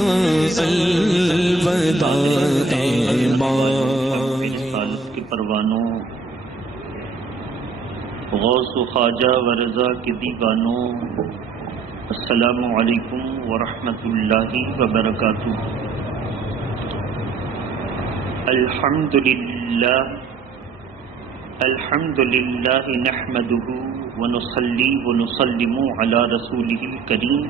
الوداع رسالت کے پروانوں، غوث و خواجہ و رضا کے دیوانوں، السلام علیکم ورحمۃ اللہ وبرکاتہ۔ الحمد للہ نحمده ونصلی ونسلم علی رسوله الکریم،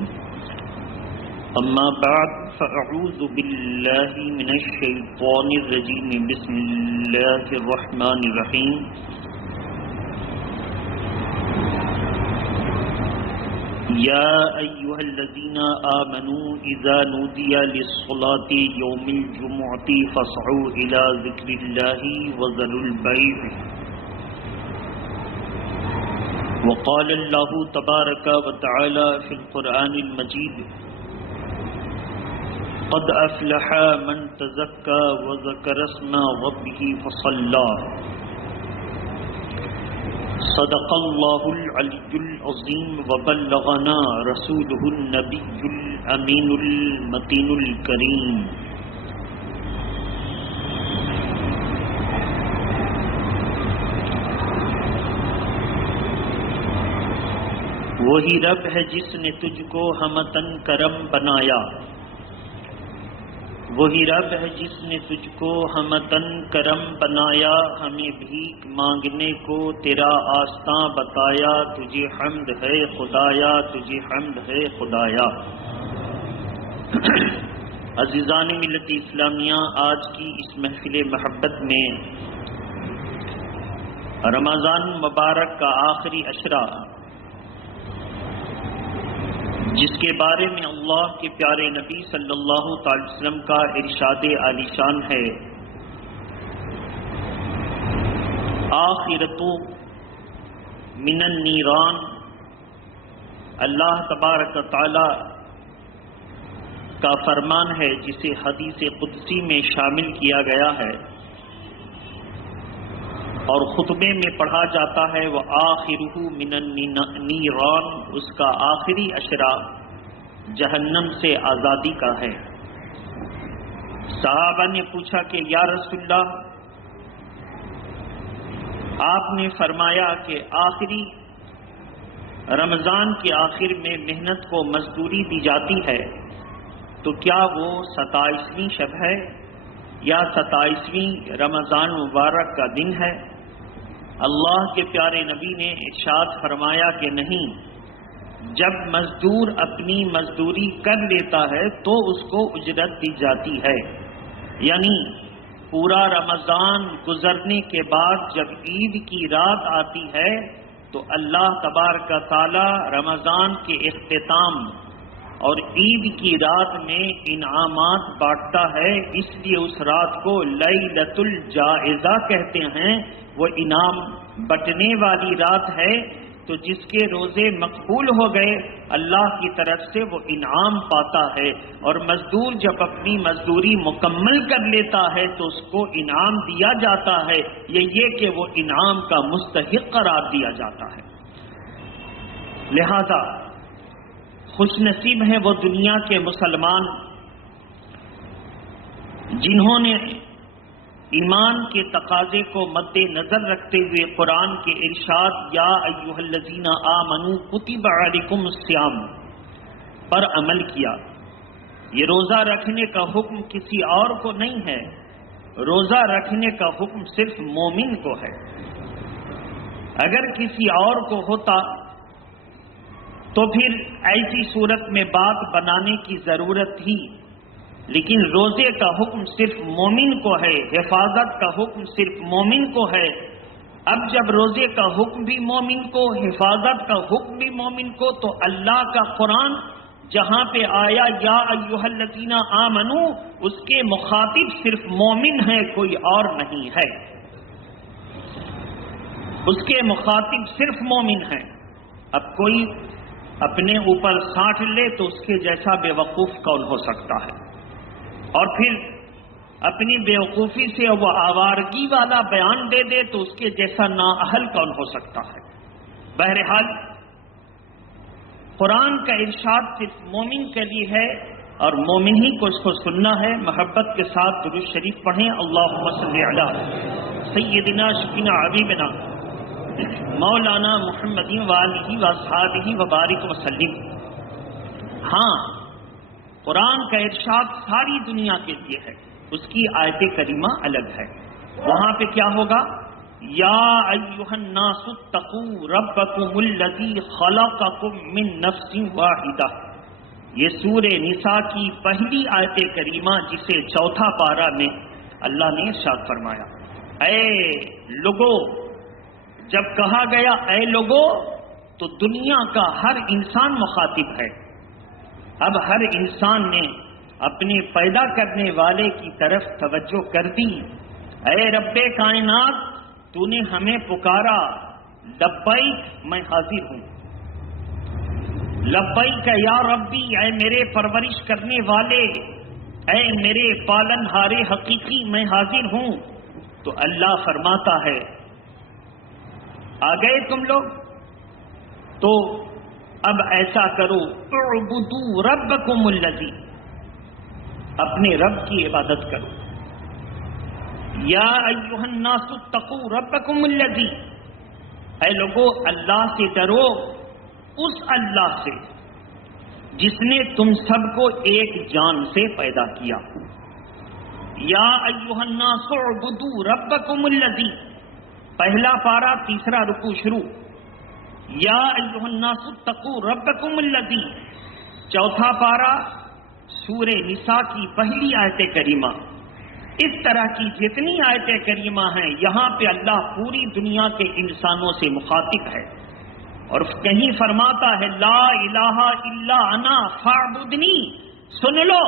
اما بعد فاعوذ باللہ من الشیطان الرجیم، بسم اللہ الرحمن الرحیم۔ یا ایھا الذین آمنوا اذا نودی للصلاة یوم الجمعۃ فاسعوا الی ذکر اللہ وذروا البیع، وقال اللہ تبارک وتعالی فی القرآن المجید، قد افلح من تزکى وذکر اسم ربہ فصلی، صدق اللہ العلی العظیم وبلغنا رسولہ النبی الامین المتین الکریم۔ وہی رب ہے جس نے تجھ کو ہمتن کرم بنایا، وہی رب ہے جس نے تجھ کو ہمتن کرم بنایا، ہمیں بھیک مانگنے کو تیرا آستاں بتایا، تجھے حمد ہے خدایا، تجھے حمد ہے خدایا۔ عزیزان ملت اسلامیہ، آج کی اس محفل محبت میں رمضان مبارک کا آخری عشرہ، جس کے بارے میں اللہ کے پیارے نبی صلی اللہ تعالی وسلم کا ارشاد عالی شان ہے، آخرۃ من النیران۔ اللہ تبارک تعالی کا فرمان ہے جسے حدیث قدسی میں شامل کیا گیا ہے اور خطبے میں پڑھا جاتا ہے، وہ آخرہ من النیران، اس کا آخری عشرہ جہنم سے آزادی کا ہے۔ صحابہ نے پوچھا کہ یا رسول اللہ، آپ نے فرمایا کہ آخری رمضان کے آخر میں محنت کو مزدوری دی جاتی ہے، تو کیا وہ 27ویں شب ہے یا 27ویں رمضان مبارک کا دن ہے؟ اللہ کے پیارے نبی نے ارشاد فرمایا کہ نہیں، جب مزدور اپنی مزدوری کر لیتا ہے تو اس کو اجرت دی جاتی ہے، یعنی پورا رمضان گزرنے کے بعد جب عید کی رات آتی ہے تو اللہ تبارک تعالی رمضان کے اختتام اور عید کی رات میں انعامات بانٹتا ہے، اس لیے اس رات کو لیلۃ الجائزہ کہتے ہیں۔ وہ انعام بٹنے والی رات ہے، تو جس کے روزے مقبول ہو گئے اللہ کی طرف سے وہ انعام پاتا ہے، اور مزدور جب اپنی مزدوری مکمل کر لیتا ہے تو اس کو انعام دیا جاتا ہے، یہ کہ وہ انعام کا مستحق قرار دیا جاتا ہے۔ لہذا خوش نصیب ہیں وہ دنیا کے مسلمان جنہوں نے ایمان کے تقاضے کو مد نظر رکھتے ہوئے قرآن کے ارشاد یا ایھا الذین آمنوا کتب علیکم الصیام پر عمل کیا۔ یہ روزہ رکھنے کا حکم کسی اور کو نہیں ہے، روزہ رکھنے کا حکم صرف مومن کو ہے۔ اگر کسی اور کو ہوتا تو پھر ایسی صورت میں بات بنانے کی ضرورت تھی، لیکن روزے کا حکم صرف مومن کو ہے، حفاظت کا حکم صرف مومن کو ہے۔ اب جب روزے کا حکم بھی مومن کو، حفاظت کا حکم بھی مومن کو، تو اللہ کا قرآن جہاں پہ آیا یا ایھا الذین آمنو، اس کے مخاطب صرف مومن ہے، کوئی اور نہیں ہے، اس کے مخاطب صرف مومن ہے۔ اب کوئی اپنے اوپر سانٹ لے تو اس کے جیسا بے وقوف کون ہو سکتا ہے، اور پھر اپنی بیوقوفی سے وہ آوارگی والا بیان دے دے تو اس کے جیسا نااہل کون ہو سکتا ہے۔ بہرحال قرآن کا ارشاد صرف مومن کے لیے ہے، اور مومن ہی کو اس کو سننا ہے. محبت کے ساتھ درود شریف پڑھیں. اللہم صلی علی سیدنا شفینا حبیبنا مولانا محمد وآلہ واصحابہ وبارک وسلم. ہاں، قرآن کا ارشاد ساری دنیا کے لیے ہے، اس کی آیت کریمہ الگ ہے. وہاں پہ کیا ہوگا؟ یا ایھا الناس اتقوا ربکم الذی خلقکم من نفس واحدہ. یہ سورہ نساء کی پہلی آیت کریمہ جسے چوتھا پارہ میں اللہ نے ارشاد فرمایا، اے لوگو. جب کہا گیا اے لوگو تو دنیا کا ہر انسان مخاطب ہے. اب ہر انسان نے اپنے پیدا کرنے والے کی طرف توجہ کر دی. اے رب کائنات، تو نے ہمیں پکارا، لبیک میں حاضر ہوں. لبیک یا ربی، اے میرے پرورش کرنے والے، اے میرے پالن ہارے حقیقی، میں حاضر ہوں. تو اللہ فرماتا ہے آ گئے تم لوگ، تو اب ایسا کرو، اعبدوا ربکم الذی، اپنے رب کی عبادت کرو. یا ایھا الناس اتقوا ربکم الذی، اے لوگو اللہ سے ڈرو، اس اللہ سے جس نے تم سب کو ایک جان سے پیدا کیا. یا ایھا الناس اعبدوا ربکم الذی، پہلا پارہ تیسرا رکوع شروع. یا ایھا الناس اتقوا ربکم الذی، چوتھا پارہ سورہ نساء کی پہلی آیت کریمہ. اس طرح کی جتنی آیت کریمہ ہیں یہاں پہ اللہ پوری دنیا کے انسانوں سے مخاطب ہے. اور کہیں فرماتا ہے لا الہ الا انا فاعبدنی، سن لو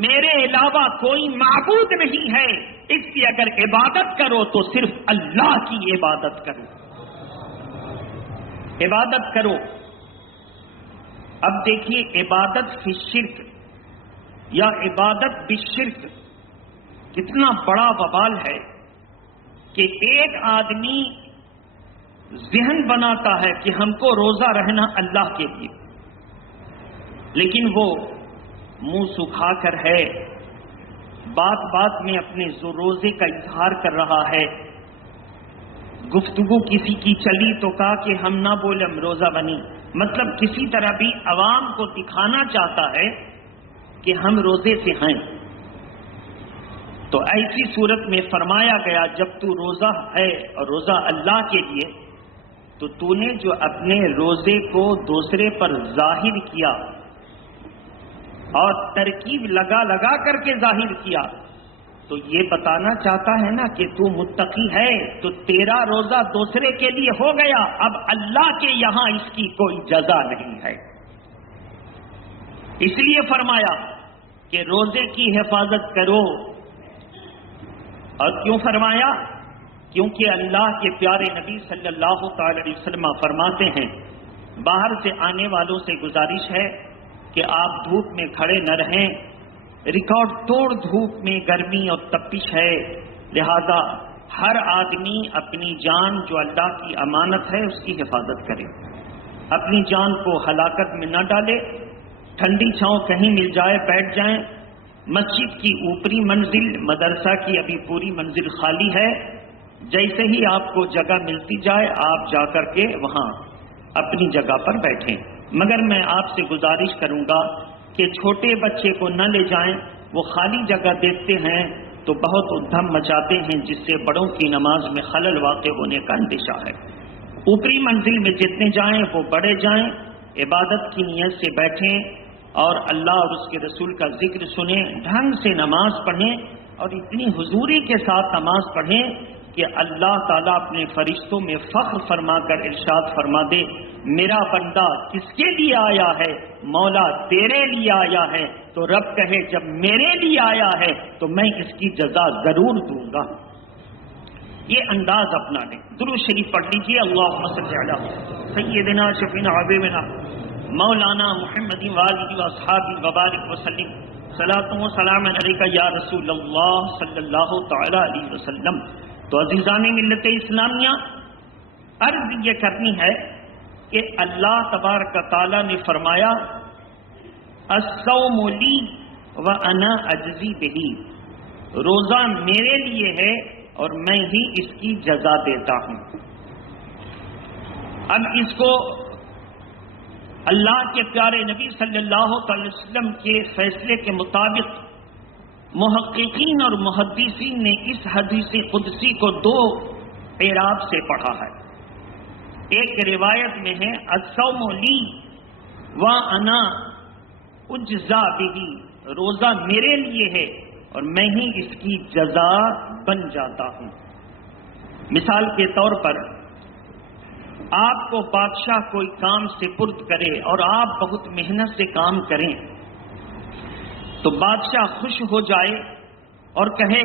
میرے علاوہ کوئی معبود نہیں ہے، اس کی اگر عبادت کرو تو صرف اللہ کی عبادت کرو. عبادت کرو. اب دیکھیے عبادت فی الشرک یا عبادت بالشرک کتنا بڑا وبال ہے کہ ایک آدمی ذہن بناتا ہے کہ ہم کو روزہ رہنا اللہ کے لیے، لیکن وہ منہ سکھا کر ہے، بات بات میں اپنے روزے کا اظہار کر رہا ہے. گفتگو کسی کی چلی تو کہا کہ ہم نہ بولے، ہم روزہ بنی. مطلب کسی طرح بھی عوام کو دکھانا چاہتا ہے کہ ہم روزے سے ہیں. تو ایسی صورت میں فرمایا گیا جب تو روزہ ہے اور روزہ اللہ کے لیے، تو تو نے جو اپنے روزے کو دوسرے پر ظاہر کیا اور ترکیب لگا لگا کر کے ظاہر کیا، تو یہ بتانا چاہتا ہے نا کہ تو متقی ہے، تو تیرا روزہ دوسرے کے لیے ہو گیا، اب اللہ کے یہاں اس کی کوئی جزا نہیں ہے. اس لیے فرمایا کہ روزے کی حفاظت کرو. اور کیوں فرمایا؟ کیونکہ اللہ کے پیارے نبی صلی اللہ تعالی علیہ وسلم فرماتے ہیں باہر سے آنے والوں سے گزارش ہے کہ آپ دھوپ میں کھڑے نہ رہیں، ریکارڈ توڑ دھوپ میں گرمی اور تپش ہے، لہذا ہر آدمی اپنی جان جو اللہ کی امانت ہے اس کی حفاظت کرے، اپنی جان کو ہلاکت میں نہ ڈالے. ٹھنڈی چھاؤں کہیں مل جائے بیٹھ جائیں. مسجد کی اوپری منزل، مدرسہ کی ابھی پوری منزل خالی ہے، جیسے ہی آپ کو جگہ ملتی جائے آپ جا کر کے وہاں اپنی جگہ پر بیٹھیں. مگر میں آپ سے گزارش کروں گا کہ چھوٹے بچے کو نہ لے جائیں، وہ خالی جگہ دیکھتے ہیں تو بہت ادھم مچاتے ہیں، جس سے بڑوں کی نماز میں خلل واقع ہونے کا اندیشہ ہے. اوپری منزل میں جتنے جائیں وہ بڑے جائیں، عبادت کی نیت سے بیٹھیں اور اللہ اور اس کے رسول کا ذکر سنیں، ڈھنگ سے نماز پڑھیں اور اتنی حضوری کے ساتھ نماز پڑھیں کہ اللہ تعالیٰ اپنے فرشتوں میں فخر فرما کر ارشاد فرما دے میرا بندہ کس کے لیے آیا ہے؟ مولا تیرے لیے آیا ہے. تو رب کہے جب میرے لیے آیا ہے تو میں اس کی جزا ضرور دوں گا. یہ انداز اپنا لیں. درود شریف پڑھ لیجیے. اللہم صلی علی سیدنا شفینا حبیبنا مولانا محمد وآلہ واصحابہ وبارک وسلم. صلاۃ و سلام علیکہ یا رسول اللہ صلی اللہ تعالی علیہ وسلم. تو عزیزان ملت اسلامیہ، عرض یہ کرنی ہے کہ اللہ تبارک تعالیٰ نے فرمایا الصوم لی وَأَنَا أَجْزِي بِهِ، روزہ میرے لیے ہے اور میں ہی اس کی جزا دیتا ہوں۔ اب اس کو اللہ کے پیارے نبی صلی اللہ علیہ وسلم کے فیصلے کے مطابق محققین اور محدثین نے اس حدیث قدسی کو دو اعراب سے پڑھا ہے۔ ایک روایت میں ہے الصوم لی وانا اجزا بہ، روزہ میرے لیے ہے اور میں ہی اس کی جزا بن جاتا ہوں۔ مثال کے طور پر آپ کو بادشاہ کوئی کام سپرد کرے اور آپ بہت محنت سے کام کریں تو بادشاہ خوش ہو جائے اور کہے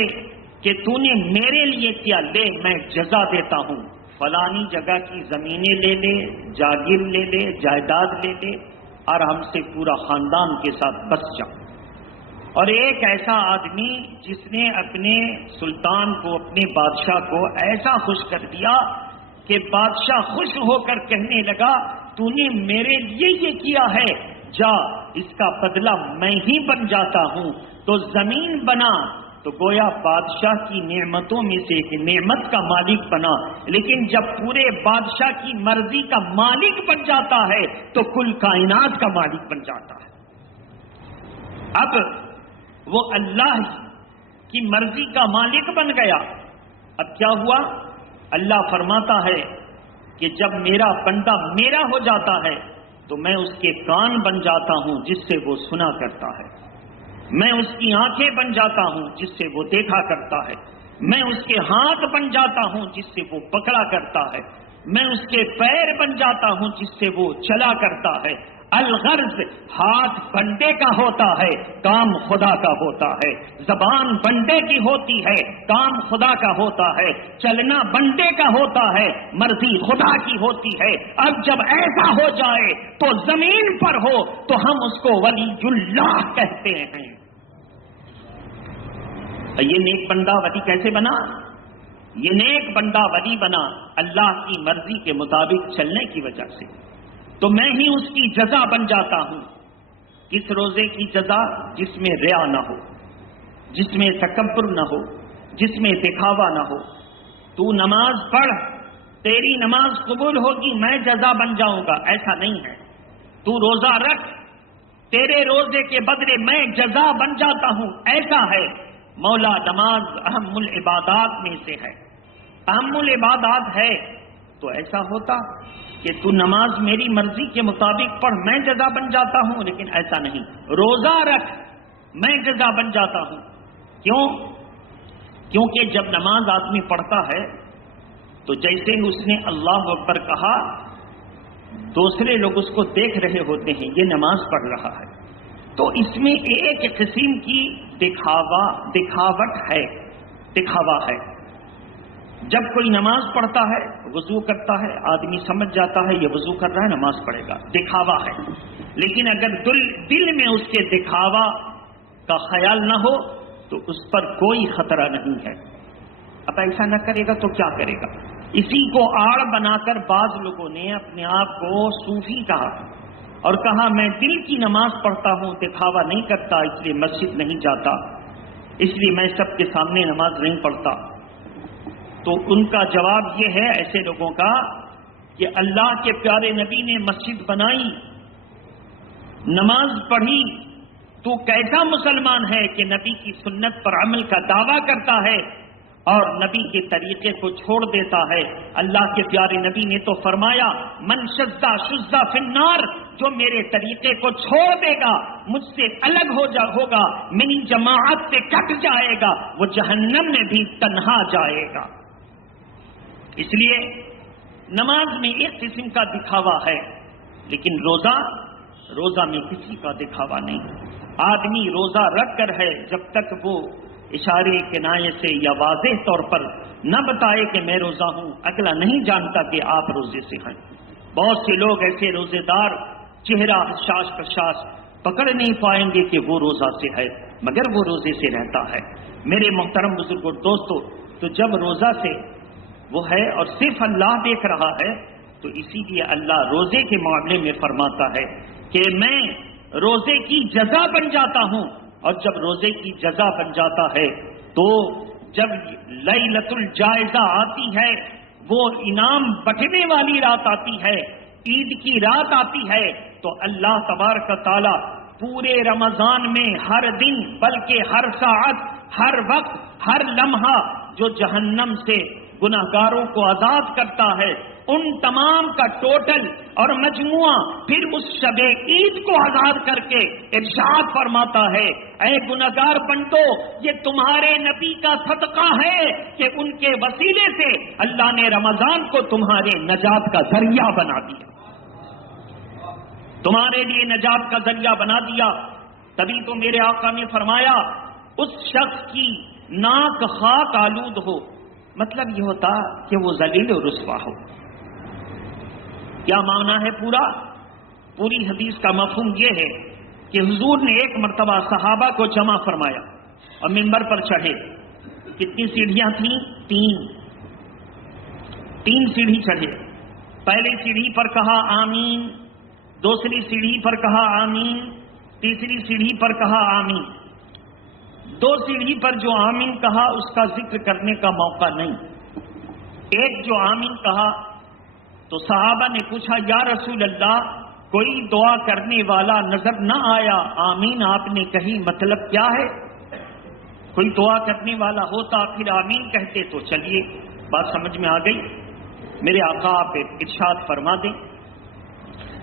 کہ تو نے میرے لیے کیا، لے میں جزا دیتا ہوں، فلانی جگہ کی زمینیں لے لے، جاگیر لے لے، جائیداد لے لے اور ہم سے پورا خاندان کے ساتھ بس جا۔ اور ایک ایسا آدمی جس نے اپنے سلطان کو، اپنے بادشاہ کو ایسا خوش کر دیا کہ بادشاہ خوش ہو کر کہنے لگا تو نے میرے لیے یہ کیا ہے، جا اس کا بدلہ میں ہی بن جاتا ہوں، تو زمین بنا تو گویا بادشاہ کی نعمتوں میں سے ایک نعمت کا مالک بنا، لیکن جب پورے بادشاہ کی مرضی کا مالک بن جاتا ہے تو کل کائنات کا مالک بن جاتا ہے۔ اب وہ اللہ کی مرضی کا مالک بن گیا۔ اب کیا ہوا؟ اللہ فرماتا ہے کہ جب میرا بندہ میرا ہو جاتا ہے تو میں اس کے کان بن جاتا ہوں جس سے وہ سنا کرتا ہے، میں اس کی آنکھیں بن جاتا ہوں جس سے وہ دیکھا کرتا ہے، میں اس کے ہاتھ بن جاتا ہوں جس سے وہ پکڑا کرتا ہے، میں اس کے پیر بن جاتا ہوں جس سے وہ چلا کرتا ہے۔ الغرض ہاتھ بندے کا ہوتا ہے، کام خدا کا ہوتا ہے، زبان بندے کی ہوتی ہے، کام خدا کا ہوتا ہے، چلنا بندے کا ہوتا ہے، مرضی خدا کی ہوتی ہے۔ اب جب ایسا ہو جائے تو زمین پر ہو تو ہم اس کو ولی اللہ کہتے ہیں۔ یہ نیک بندہ ولی کیسے بنا؟ یہ نیک بندہ ولی بنا اللہ کی مرضی کے مطابق چلنے کی وجہ سے، تو میں ہی اس کی جزا بن جاتا ہوں۔ کس روزے کی جزا؟ جس میں ریا نہ ہو، جس میں تکبر نہ ہو، جس میں دکھاوا نہ ہو۔ تو نماز پڑھ، تیری نماز قبول ہوگی، میں جزا بن جاؤں گا، ایسا نہیں ہے۔ تو روزہ رکھ، تیرے روزے کے بدلے میں جزا بن جاتا ہوں، ایسا ہے۔ مولا نماز اہم العبادات میں سے ہے، اہم العبادات ہے، تو ایسا ہوتا کہ تو نماز میری مرضی کے مطابق پڑھ، میں جزا بن جاتا ہوں، لیکن ایسا نہیں۔ روزہ رکھ، میں جزا بن جاتا ہوں۔ کیوں؟ کیونکہ جب نماز آدمی پڑھتا ہے تو جیسے ہی اس نے اللہ اکبر کہا دوسرے لوگ اس کو دیکھ رہے ہوتے ہیں یہ نماز پڑھ رہا ہے، تو اس میں ایک قسم کی دکھاوٹ ہے، دکھاوا ہے۔ جب کوئی نماز پڑھتا ہے، وضو کرتا ہے، آدمی سمجھ جاتا ہے یہ وضو کر رہا ہے، نماز پڑھے گا، دکھاوا ہے۔ لیکن اگر دل میں اس کے دکھاوا کا خیال نہ ہو تو اس پر کوئی خطرہ نہیں ہے۔ اب ایسا نہ کرے گا تو کیا کرے گا؟ اسی کو آڑ بنا کر بعض لوگوں نے اپنے آپ کو صوفی کہا اور کہا میں دل کی نماز پڑھتا ہوں، دکھاوا نہیں کرتا، اس لیے مسجد نہیں جاتا، اس لیے میں سب کے سامنے نماز نہیں پڑھتا۔ تو ان کا جواب یہ ہے ایسے لوگوں کا کہ اللہ کے پیارے نبی نے مسجد بنائی، نماز پڑھی، تو کیسا مسلمان ہے کہ نبی کی سنت پر عمل کا دعویٰ کرتا ہے اور نبی کے طریقے کو چھوڑ دیتا ہے؟ اللہ کے پیارے نبی نے تو فرمایا من شذ فی النار، جو میرے طریقے کو چھوڑ دے گا، مجھ سے الگ ہوگا، میری جماعت سے کٹ جائے گا، وہ جہنم میں بھی تنہا جائے گا۔ اس لیے نماز میں ایک قسم کا دکھاوا ہے، لیکن روزہ میں کسی کا دکھاوا نہیں۔ آدمی روزہ رکھ کر ہے، جب تک وہ اشارے کنایے سے یا واضح طور پر نہ بتائے کہ میں روزہ ہوں، اگلا نہیں جانتا کہ آپ روزے سے ہیں۔ بہت سے لوگ ایسے روزے دار چہرہ حشاش پرشاش پکڑ نہیں پائیں گے کہ وہ روزہ سے ہے، مگر وہ روزے سے رہتا ہے۔ میرے محترم بزرگوں دوستو، تو جب روزہ سے وہ ہے اور صرف اللہ دیکھ رہا ہے تو اسی لیے اللہ روزے کے معاملے میں فرماتا ہے کہ میں روزے کی جزا بن جاتا ہوں اور جب روزے کی جزا بن جاتا ہے تو جب لیلۃ الجائزہ آتی ہے، وہ انعام بٹنے والی رات آتی ہے، عید کی رات آتی ہے، تو اللہ تبارک و تعالی پورے رمضان میں ہر دن بلکہ ہر ساعت، ہر وقت، ہر لمحہ جو جہنم سے گناہگاروں کو آزاد کرتا ہے، ان تمام کا ٹوٹل اور مجموعہ پھر اس شب عید کو آزاد کر کے ارشاد فرماتا ہے، اے گناہگار بندو، یہ تمہارے نبی کا صدقہ ہے کہ ان کے وسیلے سے اللہ نے رمضان کو تمہارے نجات کا ذریعہ بنا دیا، تمہارے لیے نجات کا ذریعہ بنا دیا۔ تبھی تو میرے آقا نے فرمایا، اس شخص کی ناک خاک آلود ہو، مطلب یہ ہوتا کہ وہ ذلیل و رسوا ہو۔ کیا معنی ہے پوری حدیث کا مفہوم یہ ہے کہ حضور نے ایک مرتبہ صحابہ کو جمع فرمایا اور منبر پر چڑھے۔ کتنی سیڑھیاں تھیں؟ تین سیڑھی چڑھے۔ پہلی سیڑھی پر کہا آمین، دوسری سیڑھی پر کہا آمین، تیسری سیڑھی پر کہا آمین۔ دو سیڑھی پر جو آمین کہا اس کا ذکر کرنے کا موقع نہیں۔ ایک جو آمین کہا تو صحابہ نے پوچھا، یا رسول اللہ، کوئی دعا کرنے والا نظر نہ آیا، آمین آپ نے کہی، مطلب کیا ہے؟ کوئی دعا کرنے والا ہوتا پھر آمین کہتے تو چلیے بات سمجھ میں آ گئی۔ میرے آقا آپ ارشاد فرما دیں،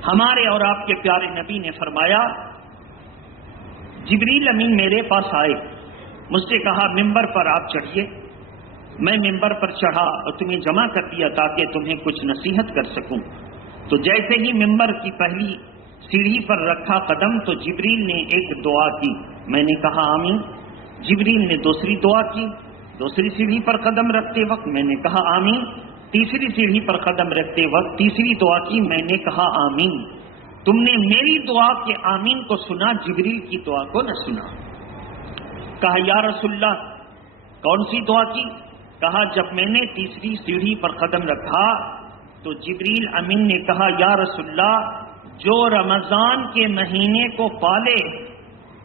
ہمارے اور آپ کے پیارے نبی نے فرمایا، جبریل امین میرے پاس آئے، مجھ سے کہا ممبر پر آپ چڑھیے۔ میں ممبر پر چڑھا اور تمہیں جمع کر دیا تاکہ تمہیں کچھ نصیحت کر سکوں۔ تو جیسے ہی ممبر کی پہلی سیڑھی پر رکھا قدم تو جبریل نے ایک دعا کی، میں نے کہا آمین۔ جبریل نے دوسری دعا کی، دوسری سیڑھی پر قدم رکھتے وقت میں نے کہا آمین۔ تیسری سیڑھی پر قدم رکھتے وقت تیسری دعا کی، میں نے کہا آمین۔ تم نے میری دعا کے آمین کو سنا، جبریل کی دعا کو نہ سنا۔ کہا یا رسول اللہ کون سی دعا کی؟ کہا جب میں نے تیسری سیڑھی پر قدم رکھا تو جبریل امین نے کہا، یا رسول اللہ، جو رمضان کے مہینے کو پالے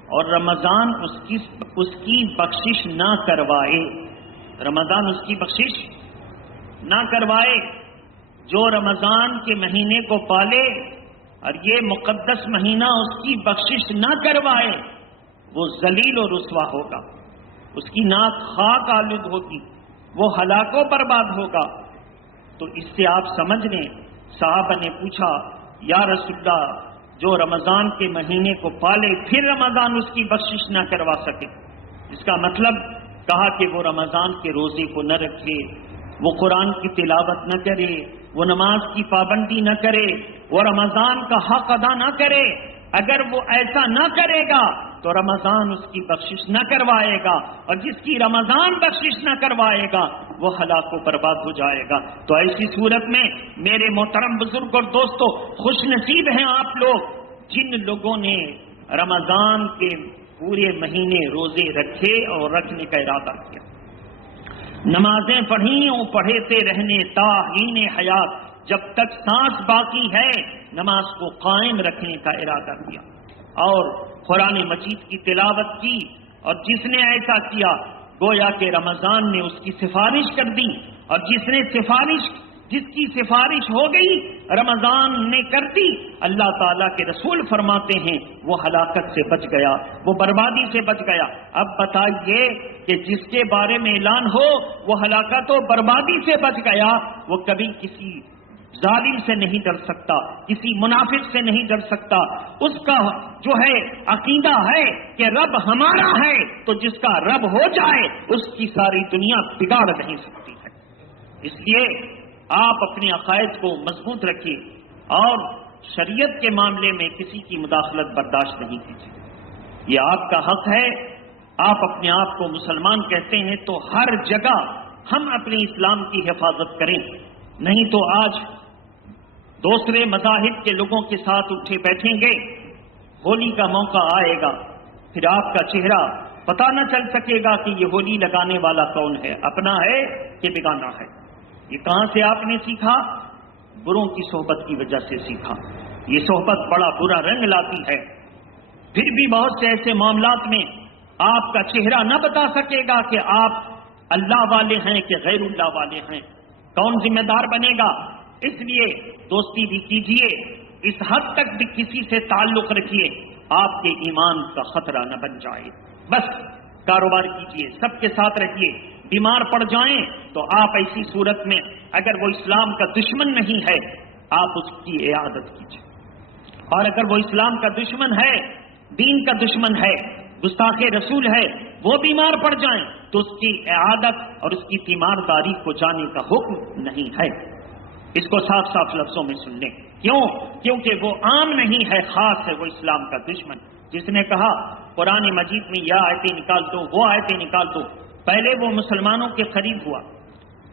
اور رمضان اس کی بخشش نہ کروائے، رمضان اس کی بخشش نہ کروائے، جو رمضان کے مہینے کو پالے اور یہ مقدس مہینہ اس کی بخشش نہ کروائے، وہ ذلیل و رسوا ہوگا، اس کی ناک خاک آلود ہوگی، وہ ہلاک و برباد ہوگا۔ تو اس سے آپ سمجھ لیں، صحابہ نے پوچھا یا رسول اللہ، جو رمضان کے مہینے کو پالے پھر رمضان اس کی بخشش نہ کروا سکے، اس کا مطلب کہا کہ وہ رمضان کے روزے کو نہ رکھے، وہ قرآن کی تلاوت نہ کرے، وہ نماز کی پابندی نہ کرے، وہ رمضان کا حق ادا نہ کرے۔ اگر وہ ایسا نہ کرے گا تو رمضان اس کی بخشش نہ کروائے گا، اور جس کی رمضان بخشش نہ کروائے گا وہ ہلاک و برباد ہو جائے گا۔ تو ایسی صورت میں میرے محترم بزرگ اور دوستو، خوش نصیب ہیں آپ لوگ جن لوگوں نے رمضان کے پورے مہینے روزے رکھے اور رکھنے کا ارادہ کیا، نمازیں پڑھیں اور پڑھتے رہنے تا حین حیات، جب تک سانس باقی ہے نماز کو قائم رکھنے کا ارادہ کیا، اور قرآن مجید کی تلاوت کی، اور جس نے ایسا کیا گویا کہ رمضان نے اس کی سفارش کر دی، اور جس کی سفارش ہو گئی رمضان نے کر دی، اللہ تعالیٰ کے رسول فرماتے ہیں وہ ہلاکت سے بچ گیا، وہ بربادی سے بچ گیا۔ اب بتائیے کہ جس کے بارے میں اعلان ہو وہ ہلاکت و بربادی سے بچ گیا، وہ کبھی کسی ظالم سے نہیں ڈر سکتا، کسی منافق سے نہیں ڈر سکتا۔ اس کا جو ہے عقیدہ ہے کہ رب ہمارا ہے، تو جس کا رب ہو جائے اس کی ساری دنیا بگاڑ نہیں سکتی ہے۔ اس لیے آپ اپنے عقائد کو مضبوط رکھیے اور شریعت کے معاملے میں کسی کی مداخلت برداشت نہیں کیجیے، یہ آپ کا حق ہے۔ آپ اپنے آپ کو مسلمان کہتے ہیں تو ہر جگہ ہم اپنے اسلام کی حفاظت کریں، نہیں تو آج دوسرے مذاہب کے لوگوں کے ساتھ اٹھے بیٹھیں گے، ہولی کا موقع آئے گا، پھر آپ کا چہرہ پتہ نہ چل سکے گا کہ یہ ہولی لگانے والا کون ہے، اپنا ہے کہ بیگانہ ہے۔ یہ کہاں سے آپ نے سیکھا؟ بروں کی صحبت کی وجہ سے سیکھا۔ یہ صحبت بڑا برا رنگ لاتی ہے۔ پھر بھی بہت سے ایسے معاملات میں آپ کا چہرہ نہ بتا سکے گا کہ آپ اللہ والے ہیں کہ غیر اللہ والے ہیں. کون ذمہ دار بنے گا؟ اس لیے دوستی بھی کیجیے، اس حد تک بھی کسی سے تعلق رکھیے آپ کے ایمان کا خطرہ نہ بن جائے. بس کاروبار کیجیے، سب کے ساتھ رہیے. بیمار پڑ جائیں تو آپ ایسی صورت میں اگر وہ اسلام کا دشمن نہیں ہے آپ اس کی عیادت کیجیے، اور اگر وہ اسلام کا دشمن ہے، دین کا دشمن ہے، گستاخ رسول ہے، وہ بیمار پڑ جائیں تو اس کی عیادت اور اس کی تیمارداری کو جانے کا حکم نہیں ہے. اس کو صاف صاف لفظوں میں سن لیں. کیوں؟ کیونکہ وہ عام نہیں ہے، خاص ہے، وہ اسلام کا دشمن. جس نے کہا قرآن مجید میں یہ آیتیں نکال دو، وہ آیتیں نکال دو، پہلے وہ مسلمانوں کے قریب ہوا،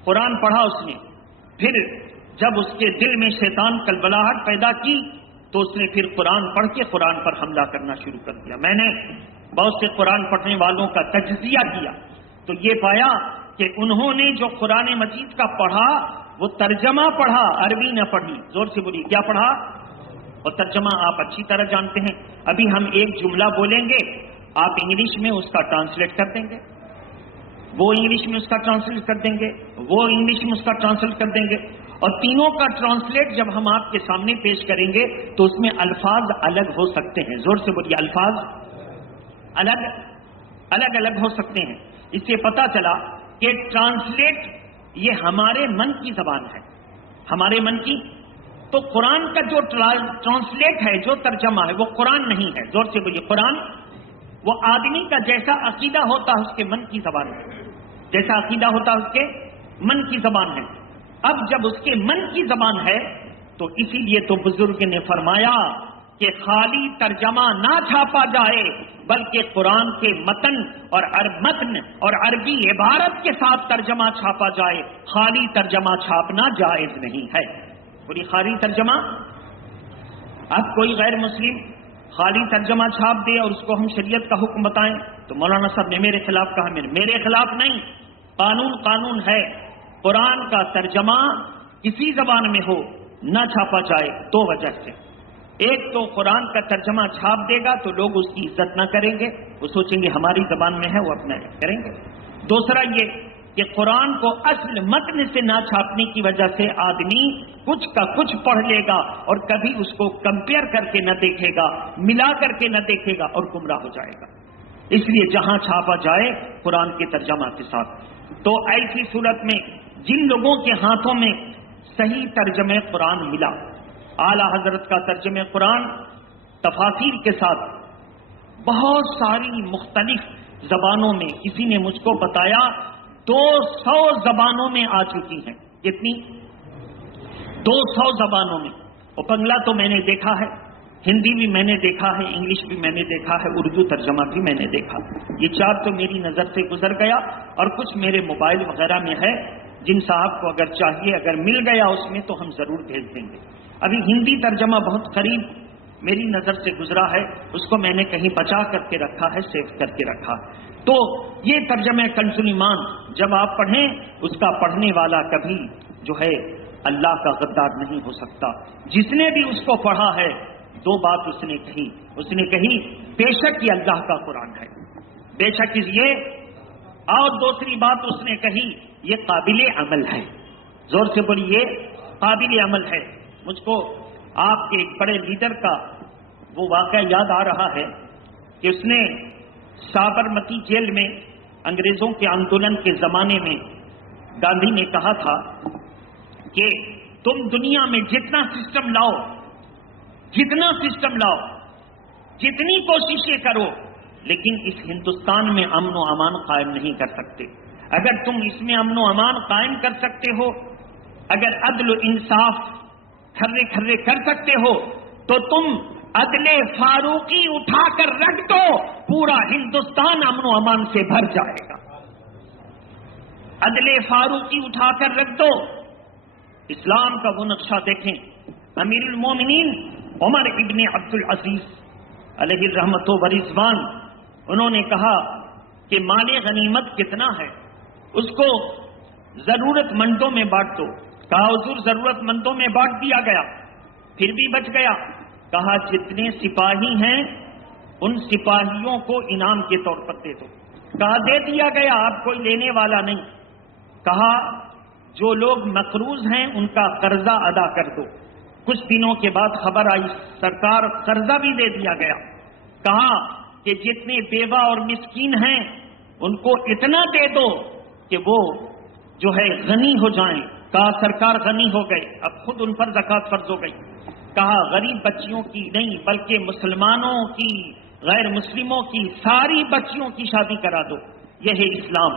قرآن پڑھا اس نے، پھر جب اس کے دل میں شیطان کلبلاہٹ پیدا کی تو اس نے پھر قرآن پڑھ کے قرآن پر حملہ کرنا شروع کر دیا. میں نے بہت سے قرآن پڑھنے والوں کا تجزیہ کیا تو یہ پایا کہ انہوں نے جو قرآن مجید کا پڑھا وہ ترجمہ پڑھا، عربی نہ پڑھی. زور سے بولیے، کیا پڑھا؟ اور ترجمہ آپ اچھی طرح جانتے ہیں. ابھی ہم ایک جملہ بولیں گے، آپ انگلش میں اس کا ٹرانسلیٹ کر دیں گے، وہ انگلش میں اس کا ٹرانسلیٹ کر دیں گے، وہ انگلش میں اس کا ٹرانسلیٹ کر دیں گے، اور تینوں کا ٹرانسلیٹ جب ہم آپ کے سامنے پیش کریں گے تو اس میں الفاظ الگ ہو سکتے ہیں. زور سے بولیے، الفاظ الگ الگ ہو سکتے ہیں. اس سے پتا چلا کہ ٹرانسلیٹ یہ ہمارے من کی زبان ہے، ہمارے من کی. تو قرآن کا جو ٹرانسلیٹ ہے، جو ترجمہ ہے، وہ قرآن نہیں ہے. زور سے بولیے، قرآن وہ آدمی کا جیسا عقیدہ ہوتا ہے اس کے من کی زبان ہے، جیسا عقیدہ ہوتا ہے اس کے من کی زبان ہے. اب جب اس کے من کی زبان ہے تو اسی لیے تو بزرگ نے فرمایا کہ خالی ترجمہ نہ چھاپا جائے بلکہ قرآن کے متن اور عربی عبارت کے ساتھ ترجمہ چھاپا جائے. خالی ترجمہ چھاپنا جائز نہیں ہے. بولی خالی ترجمہ، اب کوئی غیر مسلم خالی ترجمہ چھاپ دے اور اس کو ہم شریعت کا حکم بتائیں تو مولانا صاحب نے میرے خلاف کہا. میرے خلاف نہیں، قانون ہے. قرآن کا ترجمہ کسی زبان میں ہو نہ چھاپا جائے. دو وجہ سے، ایک تو قرآن کا ترجمہ چھاپ دے گا تو لوگ اس کی عزت نہ کریں گے، وہ سوچیں گے ہماری زبان میں ہے، وہ اپنا کریں گے. دوسرا یہ کہ قرآن کو اصل متن سے نہ چھاپنے کی وجہ سے آدمی کچھ کا کچھ پڑھ لے گا اور کبھی اس کو کمپیئر کر کے نہ دیکھے گا، ملا کر کے نہ دیکھے گا اور گمراہ ہو جائے گا. اس لیے جہاں چھاپا جائے قرآن کے ترجمہ کے ساتھ. تو ایسی صورت میں جن لوگوں کے ہاتھوں میں صحیح ترجمہ قرآن ملا، اعلی حضرت کا ترجمہ قرآن تفاسیر کے ساتھ بہت ساری مختلف زبانوں میں، کسی نے مجھ کو بتایا 200 زبانوں میں آ چکی ہیں. کتنی؟ 200 زبانوں میں. اور بنگلہ تو میں نے دیکھا ہے، ہندی بھی میں نے دیکھا ہے، انگلش بھی میں نے دیکھا ہے، اردو ترجمہ بھی میں نے دیکھا. یہ 4 تو میری نظر سے گزر گیا اور کچھ میرے موبائل وغیرہ میں ہے. جن صاحب کو اگر چاہیے، اگر مل گیا اس میں تو ہم ضرور بھیج دیں گے. ابھی ہندی ترجمہ بہت قریب میری نظر سے گزرا ہے، اس کو میں نے کہیں بچا کر کے رکھا ہے، سیو کر کے رکھا. تو یہ ترجمہ کنز ایمان جب آپ پڑھیں، اس کا پڑھنے والا کبھی جو ہے اللہ کا غدار نہیں ہو سکتا. جس نے بھی اس کو پڑھا ہے 2 بات اس نے کہی بے شک یہ اللہ کا قرآن ہے، بے شک یہ، اور دوسری بات اس نے کہی یہ قابل عمل ہے. زور سے بولیے، قابل عمل ہے. مجھ کو آپ کے ایک بڑے لیڈر کا وہ واقعہ یاد آ رہا ہے کہ اس نے سابرمتی جیل میں انگریزوں کے آندولن کے زمانے میں گاندھی نے کہا تھا کہ تم دنیا میں جتنا سسٹم لاؤ، جتنی کوششیں کرو، لیکن اس ہندوستان میں امن و امان قائم نہیں کر سکتے. اگر تم اس میں امن و امان قائم کر سکتے ہو، اگر عدل و انصاف کھرے کر سکتے ہو تو تم عدل فاروقی اٹھا کر رکھ دو، پورا ہندوستان امن و امان سے بھر جائے گا. عدل فاروقی اٹھا کر رکھ دو. اسلام کا وہ نقشہ دیکھیں. امیر المومنین عمر ابن عبد العزیز علیہ الرحمت و رضوان، انہوں نے کہا کہ مال غنیمت کتنا ہے، اس کو ضرورت مندوں میں بانٹ دو. کہا حضور ضرورت مندوں میں بانٹ دیا گیا، پھر بھی بچ گیا. کہا جتنے سپاہی ہیں ان سپاہیوں کو انعام کے طور پر دے دو۔ کہا دے دیا گیا، اب کوئی لینے والا نہیں۔ کہا جو لوگ مقروض ہیں ان کا قرضہ ادا کر دو۔ کچھ دنوں کے بعد خبر آئی سرکار قرضہ بھی دے دیا گیا۔ کہا کہ جتنے بیوہ اور مسکین ہیں ان کو اتنا دے دو کہ وہ جو ہے غنی ہو جائیں۔ کہا سرکار غنی ہو گئے، اب خود ان پر زکوٰۃ فرض ہو گئی۔ کہا غریب بچیوں کی نہیں بلکہ مسلمانوں کی، غیر مسلموں کی ساری بچیوں کی شادی کرا دو، یہ ہے اسلام۔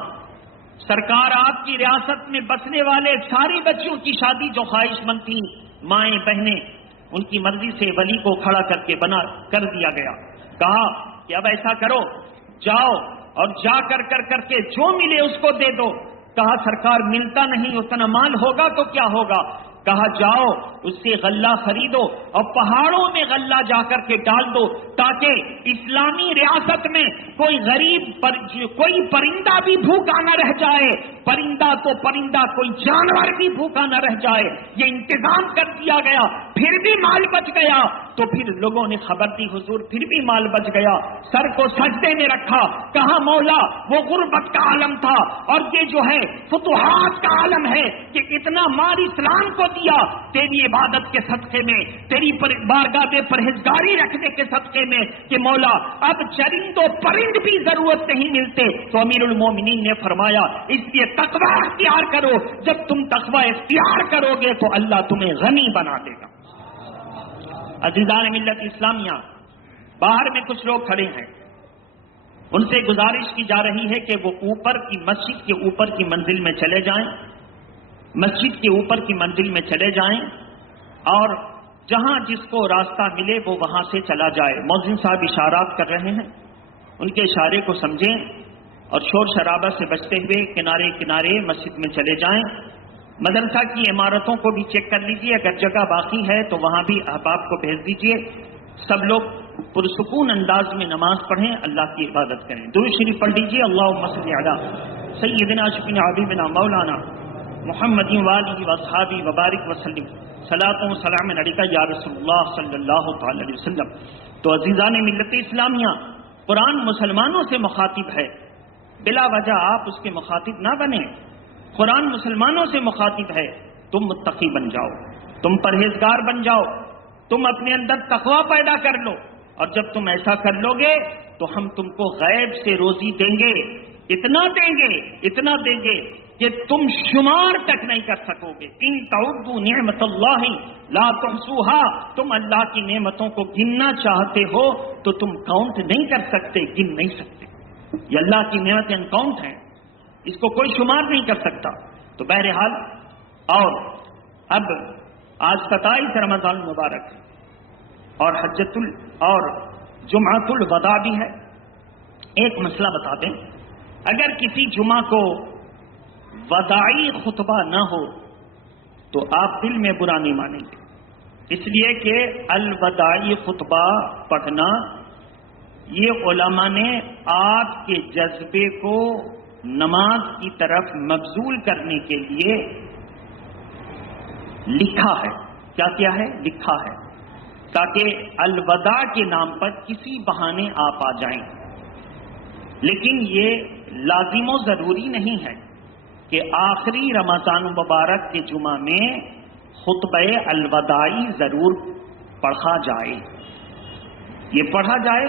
سرکار آپ کی ریاست میں بسنے والے ساری بچیوں کی شادی جو خواہش مند تھیں، مائیں بہنیں، ان کی مرضی سے ولی کو کھڑا کر کے بنا کر دیا گیا۔ کہا کہ اب ایسا کرو، جاؤ اور جا کر کے جو ملے اس کو دے دو۔ کہا سرکار ملتا نہیں، اتنا مال ہوگا تو کیا ہوگا؟ کہا جاؤ اس سے غلہ خریدو اور پہاڑوں میں غلہ جا کر کے ڈال دو تاکہ اسلامی ریاست میں کوئی غریب کوئی پرندہ بھی بھوکا نہ رہ جائے، پرندہ تو پرندہ کوئی جانور بھی بھوکا نہ رہ جائے۔ یہ انتظام کر دیا گیا، پھر بھی مال بچ گیا۔ تو پھر لوگوں نے خبر دی حضور پھر بھی مال بچ گیا، سر کو سجدے میں رکھا، کہا مولا وہ غربت کا عالم تھا اور یہ جو ہے فتوحات کا عالم ہے کہ اتنا مال اسلام کو دیا تیری عبادت کے صدقے میں، تیری بارگاہ میں پرہیزگاری رکھنے کے صدقے میں کہ مولا اب چرند و پرند بھی ضرورت نہیں ملتے۔ تو امیر المومنین نے فرمایا اس لیے تقوی اختیار کرو، جب تم تقوی اختیار کرو گے تو اللہ تمہیں غنی بنا دے گا۔ عزیزان ملت اسلامیہ، باہر میں کچھ لوگ کھڑے ہیں، ان سے گزارش کی جا رہی ہے کہ وہ اوپر کی مسجد کے اوپر کی منزل میں چلے جائیں، مسجد کے اوپر کی منزل میں چلے جائیں اور جہاں جس کو راستہ ملے وہ وہاں سے چلا جائے۔ مؤذن صاحب اشارات کر رہے ہیں، ان کے اشارے کو سمجھیں اور شور شرابہ سے بچتے ہوئے کنارے کنارے مسجد میں چلے جائیں۔ مدرسہ کی عمارتوں کو بھی چیک کر لیجئے، اگر جگہ باقی ہے تو وہاں بھی احباب کو بھیج دیجئے۔ سب لوگ پرسکون انداز میں نماز پڑھیں، اللہ کی عبادت کریں۔ درود شریف پڑھ لیجئے، اللہم صل علی سیدنا شفیعنا حبیبنا مولانا محمد وآلہ واصحابہ وبارک وسلم، صلاۃ و سلام علیک یا رسول اللہ صلی اللہ تعالی علیہ وسلم۔ تو عزیزان ملت اسلامیہ، قرآن مسلمانوں سے مخاطب ہے، بلا وجہ آپ اس کے مخاطب نہ بنیں۔ قرآن مسلمانوں سے مخاطب ہے، تم متقی بن جاؤ، تم پرہیزگار بن جاؤ، تم اپنے اندر تقوی پیدا کر لو، اور جب تم ایسا کر لو گے تو ہم تم کو غیب سے روزی دیں گے، اتنا دیں گے کہ تم شمار تک نہیں کر سکو گے۔ ان تعدوا نعمت اللہ لا تحصوها، تم اللہ کی نعمتوں کو گننا چاہتے ہو تو تم کاؤنٹ نہیں کر سکتے، گن نہیں سکتے۔ یہ اللہ کی نعمتیں ان کاؤنٹ ہیں، اس کو کوئی شمار نہیں کر سکتا۔ تو بہرحال، اور اب آج 27 رمضان المبارک ہے اور اور جمعۃ الوداع بھی ہے۔ ایک مسئلہ بتا دیں، اگر کسی جمعہ کو وداعی خطبہ نہ ہو تو آپ دل میں برا نہیں مانیں گے، اس لیے کہ الوداعی خطبہ پڑھنا یہ علماء نے آپ کے جذبے کو نماز کی طرف مبذول کرنے کے لیے لکھا ہے۔ کیا ہے؟ لکھا ہے، تاکہ الوداع کے نام پر کسی بہانے آپ آ جائیں۔ لیکن یہ لازم و ضروری نہیں ہے کہ آخری رمضان مبارک کے جمعہ میں خطبہ الوداعی ضرور پڑھا جائے۔ یہ پڑھا جائے،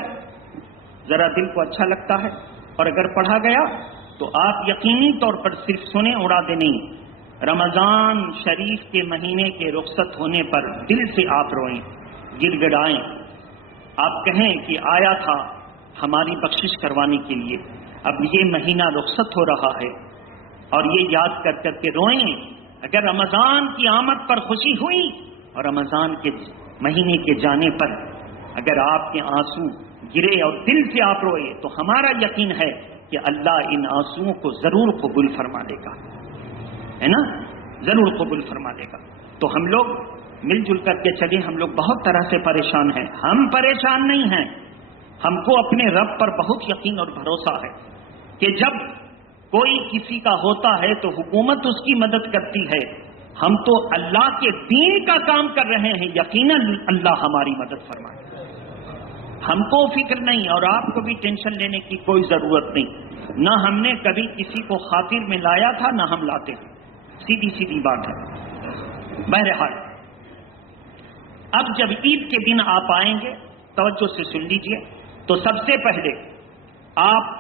ذرا دل کو اچھا لگتا ہے، اور اگر پڑھا گیا تو آپ یقینی طور پر صرف سنیں، اڑا دیں نہیں۔ رمضان شریف کے مہینے کے رخصت ہونے پر دل سے آپ روئیں، گڑ گڑائیں، آپ کہیں کہ آیا تھا ہماری بخشش کروانے کے لیے، اب یہ مہینہ رخصت ہو رہا ہے، اور یہ یاد کر کر کے روئیں۔ اگر رمضان کی آمد پر خوشی ہوئی اور رمضان کے مہینے کے جانے پر اگر آپ کے آنسو گرے اور دل سے آپ روئے تو ہمارا یقین ہے کہ اللہ ان آنسوؤں کو ضرور قبول فرما لے گا، ہے نا، ضرور قبول فرما لے گا۔ تو ہم لوگ مل جل کر کے چلیں۔ ہم لوگ بہت طرح سے پریشان ہیں، ہم پریشان نہیں ہیں، ہم کو اپنے رب پر بہت یقین اور بھروسہ ہے کہ جب کوئی کسی کا ہوتا ہے تو حکومت اس کی مدد کرتی ہے۔ ہم تو اللہ کے دین کا کام کر رہے ہیں، یقیناً اللہ ہماری مدد فرمائے۔ ہم کو فکر نہیں اور آپ کو بھی ٹینشن لینے کی کوئی ضرورت نہیں، نہ ہم نے کبھی کسی کو خاطر میں لایا تھا نہ ہم لاتے ہیں، سیدھی سیدھی بات ہے۔ بہرحال اب جب عید کے دن آپ آئیں گے توجہ سے سن لیجئے، تو سب سے پہلے آپ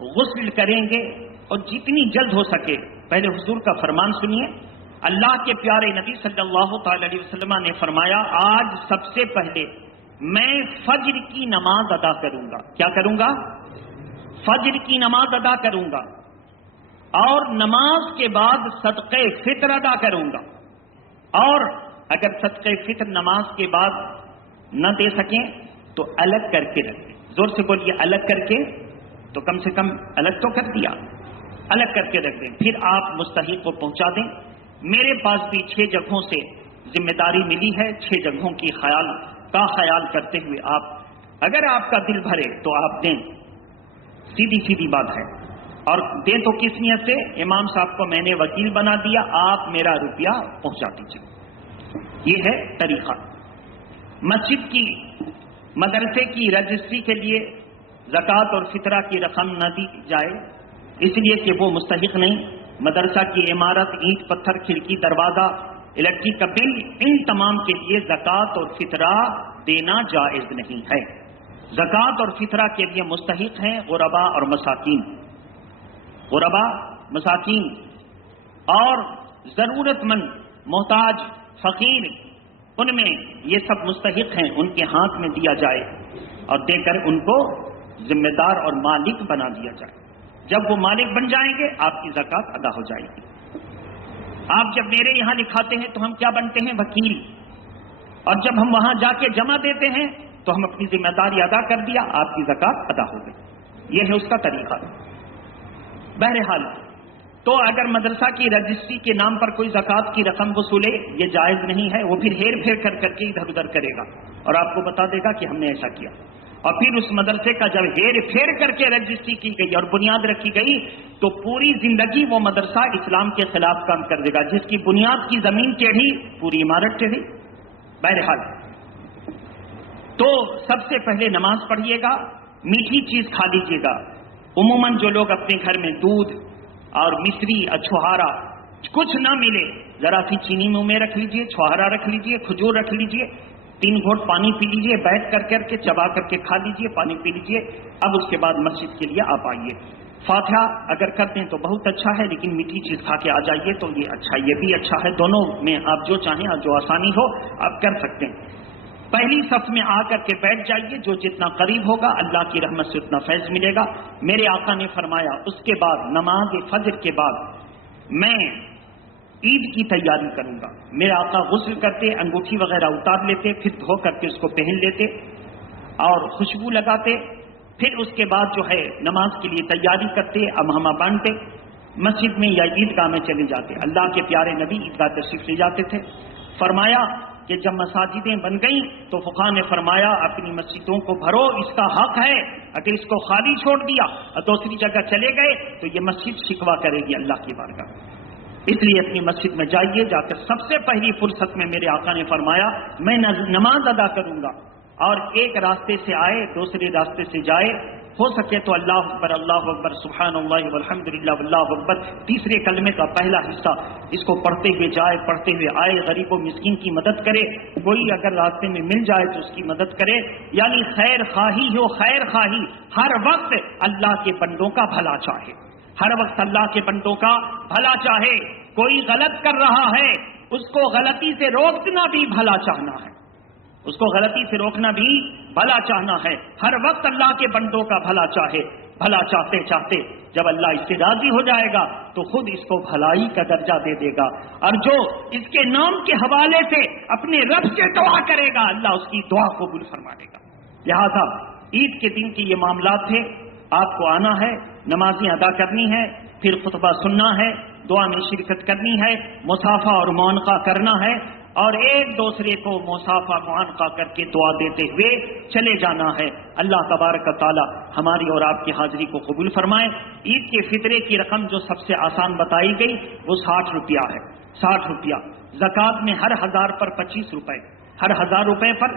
غسل کریں گے اور جتنی جلد ہو سکے پہلے حضور کا فرمان سنیے۔ اللہ کے پیارے نبی صلی اللہ تعالی علیہ وسلم نے فرمایا آج سب سے پہلے میں فجر کی نماز ادا کروں گا۔ کیا کروں گا؟ فجر کی نماز ادا کروں گا، اور نماز کے بعد صدقہ فطر ادا کروں گا، اور اگر صدقہ فطر نماز کے بعد نہ دے سکیں تو الگ کر کے رکھ دیں۔ زور سے بولیے، الگ کر کے، تو کم سے کم الگ تو کر دیا، الگ کر کے رکھ دیں، پھر آپ مستحق کو پہنچا دیں۔ میرے پاس بھی 6 جگہوں سے ذمہ داری ملی ہے، 6 جگہوں کی خیال کرتے ہوئے آپ اگر آپ کا دل بھرے تو آپ دیں، سیدھی سیدھی بات ہے۔ اور دیں تو کس نیت سے؟ امام صاحب کو میں نے وکیل بنا دیا، آپ میرا روپیہ پہنچا دیجیے، یہ ہے طریقہ۔ مسجد کی مدرسے کی رجسٹری کے لیے زکوٰۃ اور فطرہ کی رقم نہ دی جائے، اس لیے کہ وہ مستحق نہیں۔ مدرسہ کی عمارت، اینٹ پتھر، کھڑکی، دروازہ، الیکٹرک کا بل، ان تمام کے لیے زکوٰۃ اور فطرہ دینا جائز نہیں ہے۔ زکوٰۃ اور فطرہ کے لیے مستحق ہیں غربا اور مساکین، غربا، مساکین اور ضرورت مند، محتاج، فقیر، ان میں یہ سب مستحق ہیں، ان کے ہاتھ میں دیا جائے اور دے کر ان کو ذمہ دار اور مالک بنا دیا جائے۔ جب وہ مالک بن جائیں گے آپ کی زکوٰۃ ادا ہو جائے گی۔ آپ جب میرے یہاں لکھاتے ہیں تو ہم کیا بنتے ہیں؟ وکیل، اور جب ہم وہاں جا کے جمع دیتے ہیں تو ہم اپنی ذمہ داری ادا کر دیا، آپ کی زکوٰۃ ادا ہو گئی۔ یہ ہے اس کا طریقہ۔ بہرحال تو اگر مدرسہ کی رجسٹری کے نام پر کوئی زکوٰۃ کی رقم وصولے، یہ جائز نہیں ہے، وہ پھر ہیر پھیر کر کے ادھر ادھر کرے گا اور آپ کو بتا دے گا کہ ہم نے ایسا کیا، اور پھر اس مدرسے کا جب ہیر پھیر کر کے رجسٹری کی گئی اور بنیاد رکھی گئی تو پوری زندگی وہ مدرسہ اسلام کے خلاف کام کر دے گا، جس کی بنیاد کی زمین ٹیڑھی پوری عمارت ٹیڑھی۔ بہرحال تو سب سے پہلے نماز پڑھیے گا، میٹھی چیز کھا لیجیے گا۔ عموماً جو لوگ اپنے گھر میں دودھ اور مصری، چھوہارا کچھ نہ ملے، ذرا سی چینی منہ میں رکھ لیجیے، چھوہارا رکھ لیجیے، کھجور رکھ لیجیے، 3 گھونٹ پانی پی لیجیے، بیٹھ کر کے چبا کر کے کھا لیجیے، پانی پی لیجیے۔ اب اس کے بعد مسجد کے لیے آپ آئیے، فاتحہ اگر کرتے ہیں تو بہت اچھا ہے، لیکن میٹھی چیز کھا کے آ جائیے تو یہ اچھا، یہ بھی اچھا ہے، دونوں میں آپ جو چاہیں، جو آسانی ہو آپ کر سکتے ہیں۔ پہلی صف میں آ کر کے بیٹھ جائیے، جو جتنا قریب ہوگا اللہ کی رحمت سے اتنا فیض ملے گا۔ میرے آقا نے فرمایا اس کے بعد نماز فجر کے بعد میں عید کی تیاری کروں گا۔ میرے آقا غسل کرتے، انگوٹھی وغیرہ اتار لیتے، پھر دھو کر کے اس کو پہن لیتے اور خوشبو لگاتے، پھر اس کے بعد جو ہے نماز کے لیے تیاری کرتے، امامہ باندھتے، مسجد میں یا عیدگاہ میں چلے جاتے۔ اللہ کے پیارے نبی عیدگاہ تشریف لے جاتے تھے۔ فرمایا کہ جب مساجدیں بن گئیں تو فقہاء نے فرمایا اپنی مسجدوں کو بھرو، اس کا حق ہے، اگر اس کو خالی چھوڑ دیا اور دوسری جگہ چلے گئے تو یہ مسجد شکوہ کرے گی اللہ کی بارگاہ۔ اس لیے اپنی مسجد میں جائیے، جا کر سب سے پہلی فرصت میں میرے آقا نے فرمایا میں نماز ادا کروں گا، اور ایک راستے سے آئے دوسرے راستے سے جائے، ہو سکے تو اللہ اکبر سبحان اللہ والحمد للہ واللہ اکبر، تیسرے کلمے کا پہلا حصہ اس کو پڑھتے ہوئے جائے، پڑھتے ہوئے آئے، غریب و مسکین کی مدد کرے، کوئی اگر راستے میں مل جائے تو اس کی مدد کرے، یعنی خیر خواہی ہو، خیر خواہی، ہر وقت اللہ کے بندوں کا بھلا چاہے، ہر وقت اللہ کے بندوں کا بھلا چاہے۔ کوئی غلط کر رہا ہے اس کو غلطی سے روکنا بھی بھلا چاہنا ہے، اس کو غلطی سے روکنا بھی بھلا چاہنا ہے، ہر وقت اللہ کے بندوں کا بھلا چاہے۔ بھلا چاہتے چاہتے جب اللہ اس سے راضی ہو جائے گا تو خود اس کو بھلائی کا درجہ دے دے گا، اور جو اس کے نام کے حوالے سے اپنے رب سے دعا کرے گا اللہ اس کی دعا قبول فرما لے گا۔ لہذا عید کے دن کی یہ معاملات تھے، آپ کو آنا ہے، نمازیں ادا کرنی ہے، پھر خطبہ سننا ہے، دعا میں شرکت کرنی ہے، مصافحہ اور معانقہ کرنا ہے، اور ایک دوسرے کو مصافحہ معانقہ کر کے دعا دیتے ہوئے چلے جانا ہے۔ اللہ تبارک و تعالی ہماری اور آپ کی حاضری کو قبول فرمائے۔ عید کے فطرے کی رقم جو سب سے آسان بتائی گئی وہ 60 روپیہ ہے، 60 روپیہ۔ زکوٰۃ میں ہر 1000 پر 25 روپے، ہر 1000 روپے پر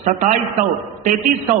2700, 3300,